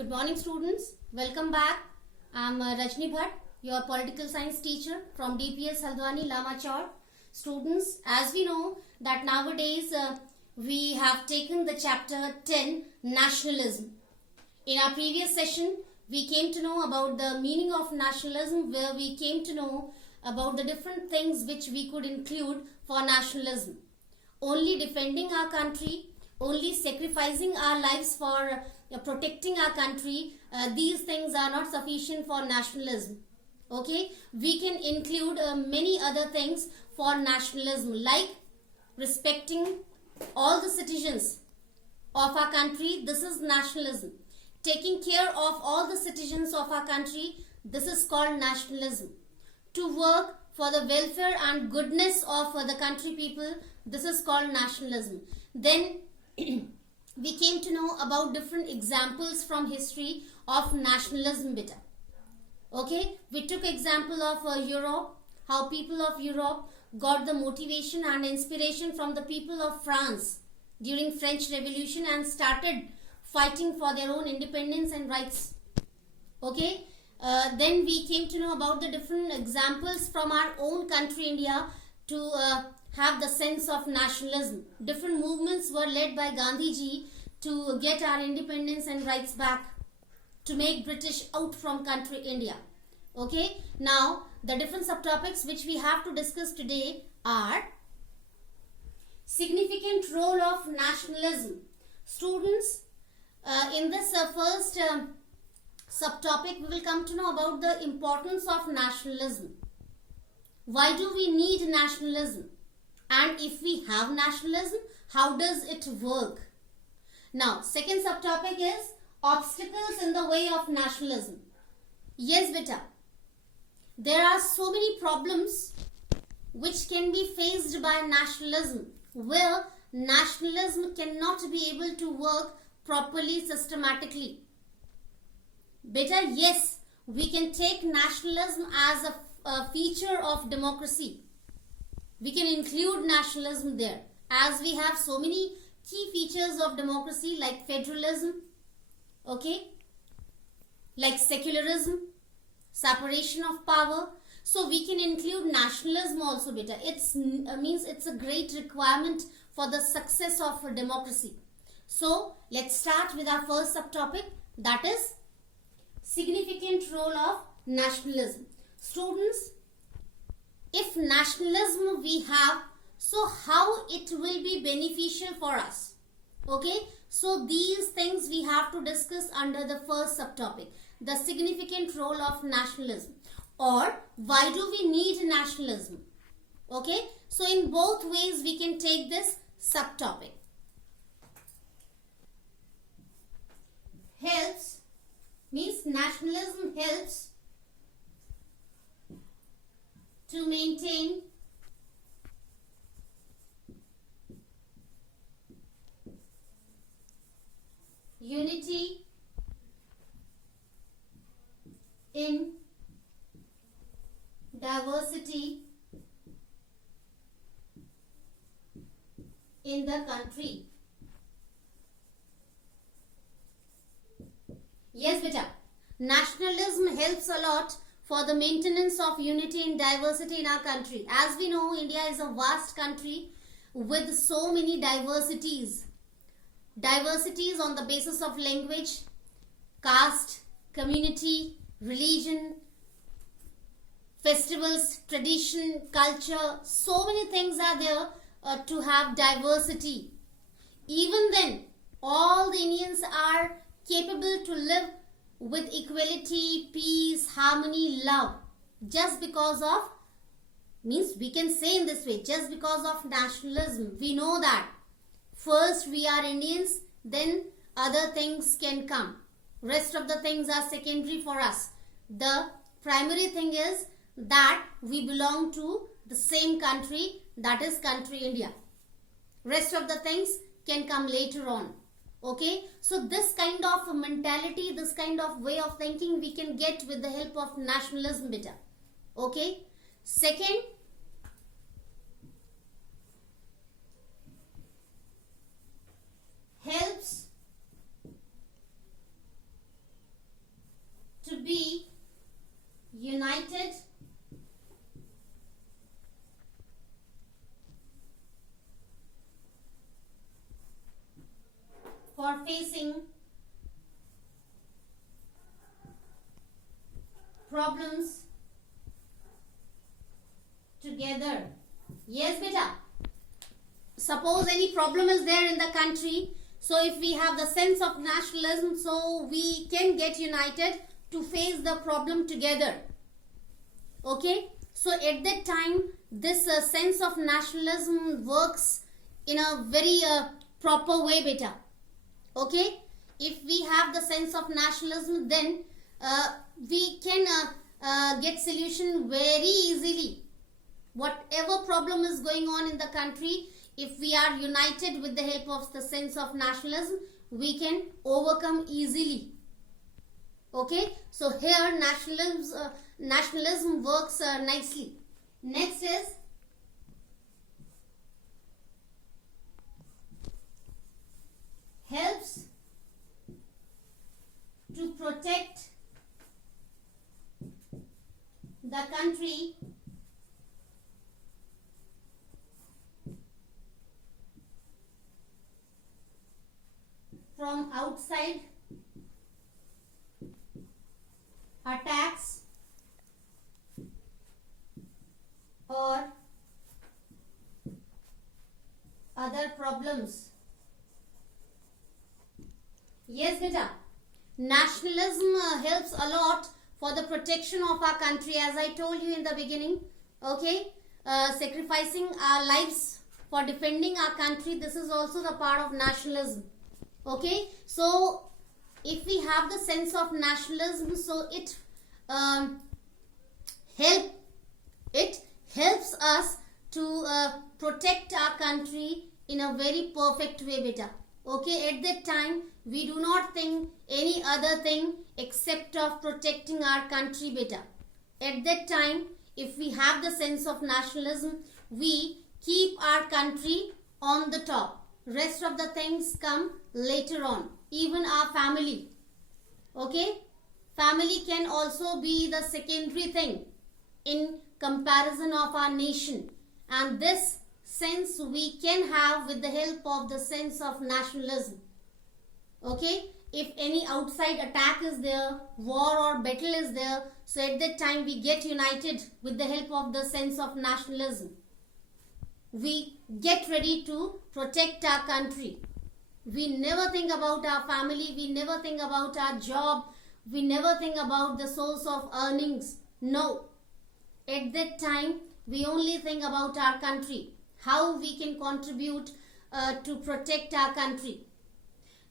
Good morning, students. Welcome back. I'm Rajni Bhatt, your political science teacher from DPS Haldwani Lamachor. Students, as we know that nowadays we have taken the chapter 10, Nationalism. In our previous session, we came to know about the meaning of nationalism, where we came to know about the different things which we could include for nationalism. Only defending our country, only sacrificing our lives for protecting our country, these things are not sufficient for nationalism. Okay, we can include many other things for nationalism, like respecting all the citizens of our country. This is nationalism. Taking care of all the citizens of our country, this is called nationalism. To work for the welfare and goodness of the country people, this is called nationalism. Then we came to know about different examples from history of nationalism beta. Okay, we took example of Europe, how people of Europe got the motivation and inspiration from the people of France during French Revolution and started fighting for their own independence and rights. Okay, then we came to know about the different examples from our own country India to have the sense of nationalism. Different movements were led by Gandhi ji to get our independence and rights back, to make British out from country India. Okay, now the different subtopics which we have to discuss today are significant role of nationalism. Students, in this first subtopic, we will come to know about the importance of nationalism. Why do we need nationalism? And if we have nationalism, how does it work? Now, second subtopic is obstacles in the way of nationalism. Yes, beta. There are so many problems which can be faced by nationalism, where nationalism cannot be able to work properly, systematically. Beta, yes, we can take nationalism as a feature of democracy. We can include nationalism there, as we have so many key features of democracy like federalism, okay, like secularism, separation of power. So we can include nationalism also, beta. It's means it's a great requirement for the success of a democracy. So let's start with our first subtopic, that is significant role of nationalism. Students, if nationalism we have, so how it will be beneficial for us? Okay, so these things we have to discuss under the first subtopic, the significant role of nationalism, or why do we need nationalism? Okay, so in both ways we can take this subtopic. Helps means nationalism helps to maintain unity in diversity in the country. Yes, beta. Nationalism helps a lot for the maintenance of unity and diversity in our country. As we know, India is a vast country with so many diversities. Diversities on the basis of language, caste, community, religion, festivals, tradition, culture. So many things are there to have diversity. Even then, all the Indians are capable to live with equality, peace, harmony, love, just because of, means we can say in this way, just because of nationalism. We know that first we are Indians, then other things can come. Rest of the things are secondary for us. The primary thing is that we belong to the same country, that is country India. Rest of the things can come later on. Okay, so this kind of mentality, this kind of way of thinking we can get with the help of nationalism beta. Okay, second, helps be united for facing problems together. Yes, beta. Suppose any problem is there in the country, so if we have the sense of nationalism, so we can get united to face the problem together. Okay, so at that time this sense of nationalism works in a very proper way, beta. Okay, if we have the sense of nationalism, then we can get solution very easily. Whatever problem is going on in the country, if we are united with the help of the sense of nationalism, we can overcome easily. Okay, so here nationalism works nicely. Next is helps to protect the country from outside attacks or other problems. Yes, beta. Nationalism helps a lot for the protection of our country, as I told you in the beginning. Okay, sacrificing our lives for defending our country, this is also the part of nationalism. Okay, so if we have the sense of nationalism, so it helps us to protect our country in a very perfect way, beta. Okay, at that time we do not think any other thing except of protecting our country, beta. At that time, if we have the sense of nationalism, we keep our country on the top. Rest of the things come later on. Even our family. Okay, family can also be the secondary thing in comparison of our nation, and this sense we can have with the help of the sense of nationalism. Okay, if any outside attack is there, war or battle is there, so at that time we get united with the help of the sense of nationalism. We get ready to protect our country. We never think about our family, we never think about our job, we never think about the source of earnings. No, at that time we only think about our country, how we can contribute to protect our country.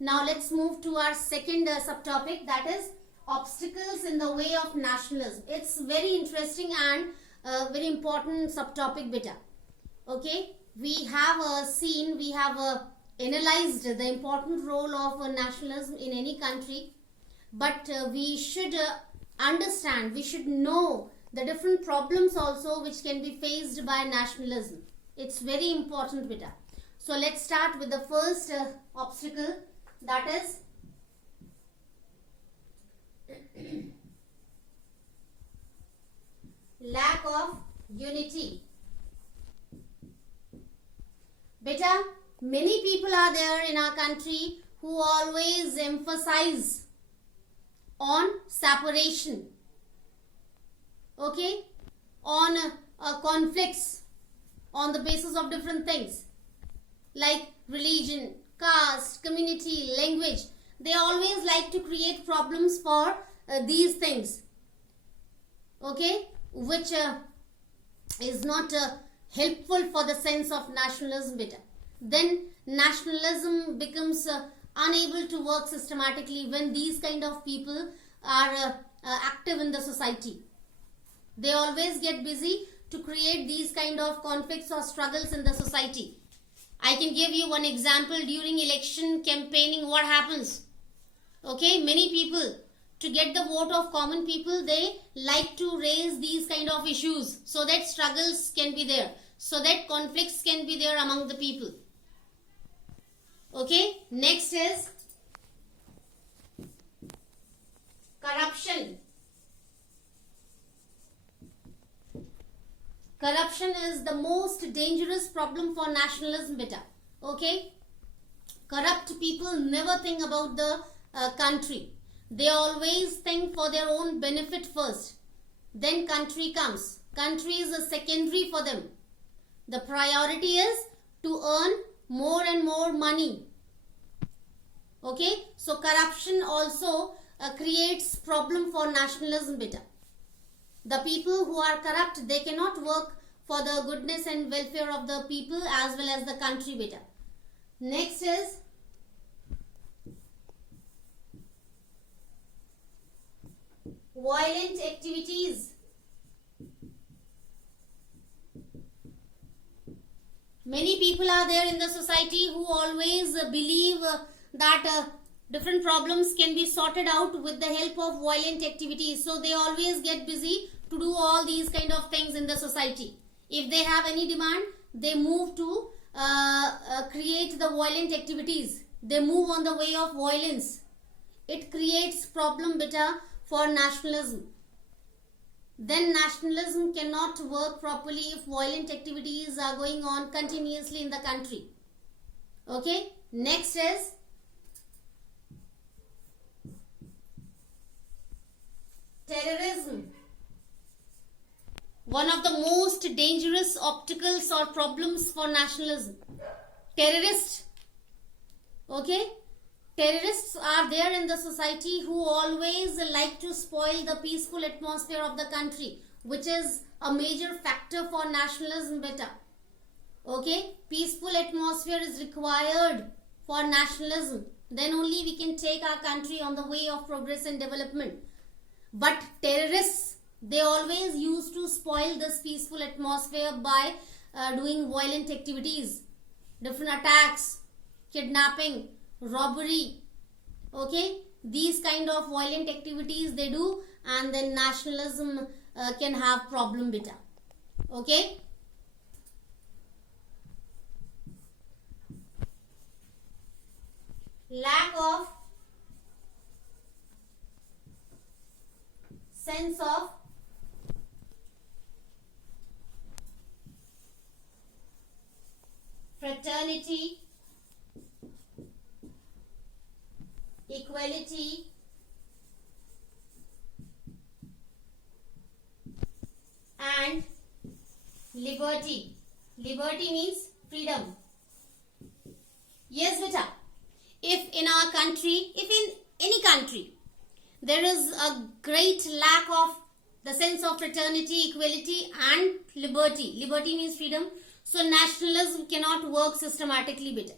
Now let's move to our second subtopic, that is obstacles in the way of nationalism. It's very interesting and very important subtopic, beta. Okay, we have analyzed the important role of nationalism in any country, but we should understand, we should know the different problems also which can be faced by nationalism. It's very important, beta. So let's start with the first obstacle, that is lack of unity. Beta, many people are there in our country who always emphasize on separation, okay, on conflicts on the basis of different things like religion, caste, community, language. They always like to create problems for these things, okay, which is not helpful for the sense of nationalism, beta. Then nationalism becomes unable to work systematically when these kind of people are active in the society. They always get busy to create these kind of conflicts or struggles in the society. I can give you one example. During election campaigning, what happens? Okay, many people, to get the vote of common people, they like to raise these kind of issues so that struggles can be there, so that conflicts can be there among the people. Okay, next is corruption. Corruption is the most dangerous problem for nationalism, beta. Okay? Corrupt people never think about the country. They always think for their own benefit first. Then country comes. Country is a secondary for them. The priority is to earn more and more money. Okay? So corruption also creates problem for nationalism, beta. The people who are corrupt, they cannot work for the goodness and welfare of the people as well as the country, beta. Next is violent activities. Many people are there in the society who always believe that different problems can be sorted out with the help of violent activities. So they always get busy to do all these kind of things in the society. If they have any demand, they move to create the violent activities. They move on the way of violence. It creates problem, beta, for nationalism. Then nationalism cannot work properly if violent activities are going on continuously in the country. Okay? Next is terrorism. One of the most dangerous obstacles or problems for nationalism. Terrorists. Okay? Terrorists are there in the society who always like to spoil the peaceful atmosphere of the country, which is a major factor for nationalism, beta. Okay? Peaceful atmosphere is required for nationalism. Then only we can take our country on the way of progress and development. But terrorists, they always used to spoil this peaceful atmosphere by doing violent activities, different attacks, kidnapping, robbery. Okay, these kind of violent activities they do, and then nationalism can have problem, beta. Okay. Lack of sense of fraternity, equality, and liberty. Liberty means freedom. Yes, beta. If in our country, if in any country, there is a great lack of the sense of fraternity, equality, and liberty. Liberty means freedom. So nationalism cannot work systematically, beta.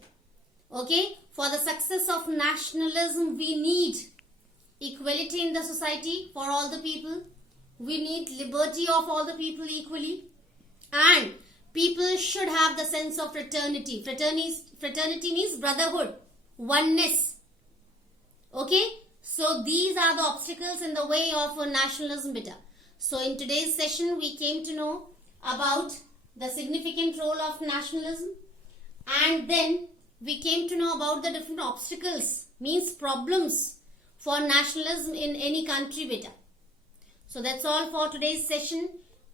Okay? For the success of nationalism, we need equality in the society for all the people. We need liberty of all the people equally. And people should have the sense of fraternity. Fraternity means brotherhood, oneness. Okay? So these are the obstacles in the way of nationalism, beta. So in today's session, we came to know about the significant role of nationalism, and then we came to know about the different obstacles, means problems for nationalism in any country, beta. So that's all for today's session.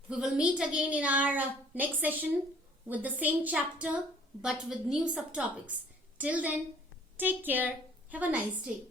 We will meet again in our next session with the same chapter but with new subtopics. Till then, take care. Have a nice day.